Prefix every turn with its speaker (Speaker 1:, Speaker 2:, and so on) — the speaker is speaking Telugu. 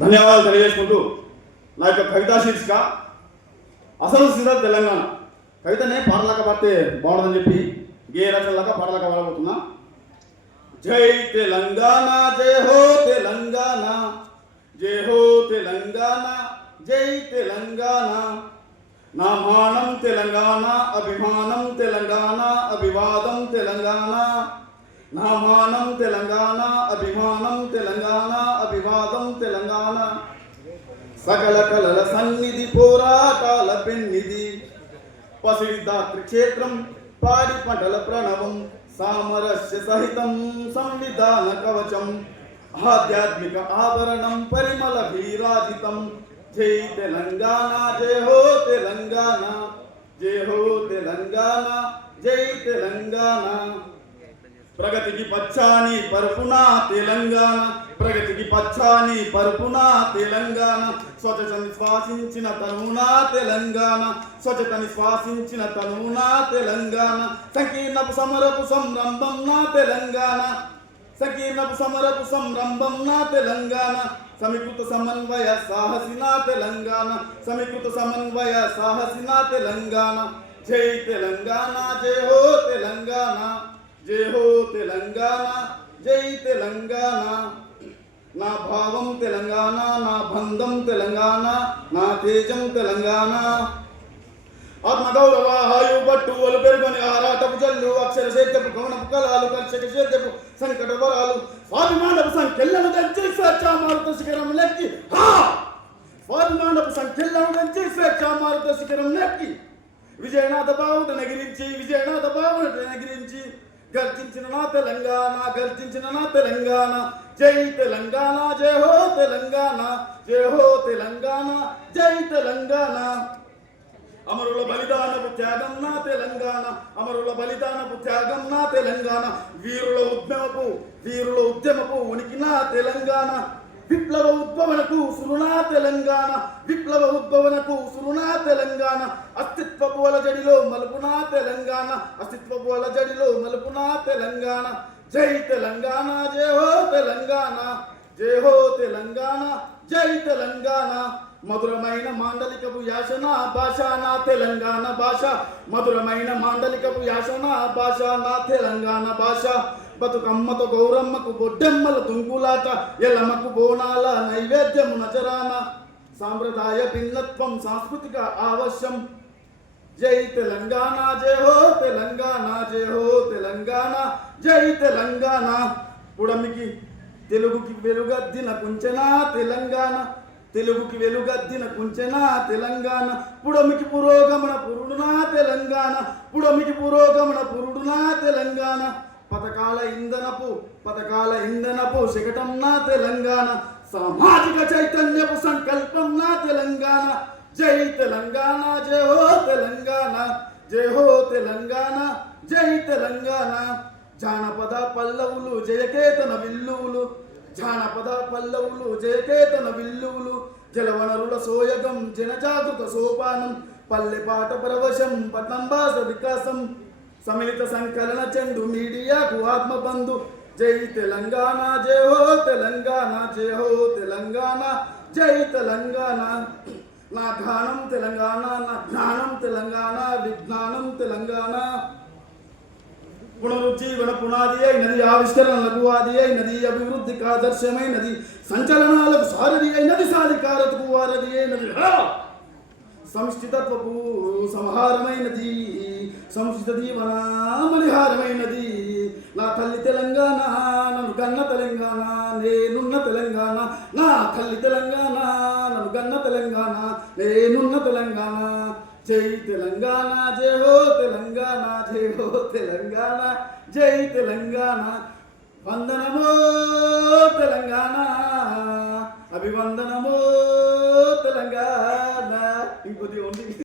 Speaker 1: ధన్యవాదాలు తెలియజేసుకుంటూ నా యొక్క కవితా శీర్షిక అసలు సిద్ధ తెలంగాణ. కవితనే పాటలాగా పడితే బాగుంటుందని చెప్పి గే రచనలాగా పాటలాగా పాడబోతున్నా జై తెలంగాణ జై హో తెలంగాణ జై హో తెలంగాణ జై తెలంగాణ. నా మానం తెలంగాణ అభిమానం తెలంగాణ అభివాదం తెలంగాణ. నా మానం తెలంగాణ అభిమానం తెలంగాణ అభివాదం తెలంగాణ. సకల కలల సన్నిధి పోరాటాల పెన్నిధి. పసిడి దాత్రి క్షేత్రం పాడి పంటల ప్రణవం సామరస్య సహితం సంవిధాన కవచం. ఆధ్యాత్మిక ఆభరణం పరిమళ వీరాజితం. జై తెలంగాణ జై హో తెలంగాణ. జై హో తెలంగాణ జై తెలంగాణ. ప్రగతికి పచ్చాని పరుపున తెలంగాణ. ప్రగతికి పచ్చాని పరుపున తెలంగాణ. స్వచ్ఛతని శ్వాసించిన తనునా తెలంగాణ. స్వచ్ఛతని శ్వాసించిన తనునా తెలంగాణ. సంకీర్ణపు సమరపు సంరంభం నా తెలంగాణ. సంకీర్ణపు సమరపు సంరంభం నా తెలంగాణ. సమీకృత సమన్వయ సాహసిన తెలంగాణ. సమీకృత సమన్వయ సాహసిన తెలంగాణ. జై తెలంగాణ జై హో తెలంగాణ. జై హో తెలంగాణ జై తెలంగాణ. నా భావం తెలంగాణ నా బంధం తెలంగాణ నా తేజం తెలంగాణ. ఆత్మగౌరవ హాయు పట్టు ఒలు పెరుగని ఆరాటపు జల్లు అక్షర సేద్యపు గమనపు కళాలు కర్షక సేద్యపు సంకట వరాలు స్వాభిమానపు సంఖ్యలను తెచ్చి స్వేచ్ఛామారుత శిఖరం లెక్కి స్వాభిమానపు సంఖ్యలను తెచ్చి స్వేచ్ఛామారుత శిఖరం లెక్కి విజయనాథ బావుట నగిరించి విజయనాథ బావుట నగిరించి గర్జించిన నా తెలంగాణ గర్జించిన నా తెలంగాణ. జై తెలంగాణ జై హో తెలంగాణ జై హో తెలంగాణ జై తెలంగాణ. అమరుల బలిదానపు త్యాగం నా తెలంగాణ అమరుల బలిదానపు త్యాగం నా తెలంగాణ. వీరుల ఉద్యమపు వీరుల ఉద్యమపు ఉనికి నా తెలంగాణ. విప్లవ ఉద్భవనకు సురుణా తెలంగాణ విప్లవ ఉద్భవనకు సురుణా తెలంగాణ అస్తిత్వపు జడిలో మలుపునా తెలంగాణ అస్తిత్వపు జడిలో మలుపునా తెలంగాణ. జై తెలంగాణ జై హో తెలంగాణ జై హో తెలంగాణ జై తెలంగాణ. మధురమైన మాండలికపు యాసన భాష నా తెలంగాణ భాష. మధురమైన మాండలికపు యాసన భాష నా తెలంగాణ భాష. బతుకమ్మతో గౌరమ్మకు బొడ్డెమ్మల తుంగులాట ఎల్లమ్మకు బోనాల నైవేద్యము నచరాన సాంప్రదాయ భిన్నత్వం సాంస్కృతిక ఆవశ్యం. జై తెలంగాణ జై హో తెలంగాణ జై హో తెలంగాణ జై తెలంగాణ. పుడమికి తెలుగుకి వెలుగద్దిన కుంచెనా తెలంగాణ తెలుగుకి వెలుగద్దిన కుంచెనా తెలంగాణ. పుడమికి పురోగమన పురుడునా తెలంగాణ పుడమికి పురోగమన పురుడునా తెలంగాణ. పథకాల ఇంధనపు పథకాల ఇంధనపు శకటం నా తెలంగాణ. సామాజిక చైతన్యపు సంకల్పం నా తెలంగాణ. జై తెలంగాణ జై హో తెలంగాణ జై హో తెలంగాణ జై తెలంగాణ. జానపద పల్లవులు జయకేతన విల్లువులు జానపద పల్లవులు జయకేతన విల్లువులు జలవనరుల సోయగం జనజాగృత సోపానం పల్లెపాట పరవశం పతంబాస వికాసం సమిళిత సంకలన చెండు మీడియాకు ఆత్మబంధు. జై తెలంగాణ జై హో తెలంగాణ జై హో తెలంగాణ జై తెలంగాణ. నా ఘానం తెలంగాణ నా జ్ఞానం తెలంగాణ విజ్ఞానం తెలంగాణ. పునరుజ్జీవన పునాది అయినది ఆవిష్కరణలకు ఆది అయినది అభివృద్ధికి ఆదర్శమైనది సంచలనాలకు సారది అయినది సాధికారతకు వారది అయినది. సంస్థితత్వపు సంహారమైనది. సంస్కృత దీవన మలిహారమైనది నా తల్లి తెలంగాణ నన్ను గన్న తెలంగాణ నేనున్న తెలంగాణ. నా తల్లి తెలంగాణ నన్ను గన్న తెలంగాణ నేనున్న తెలంగాణ. జై తెలంగాణ జై హో తెలంగాణ జై హో తెలంగాణ జై తెలంగాణ. వందనమో తెలంగాణ అభివందనమో తెలంగాణ.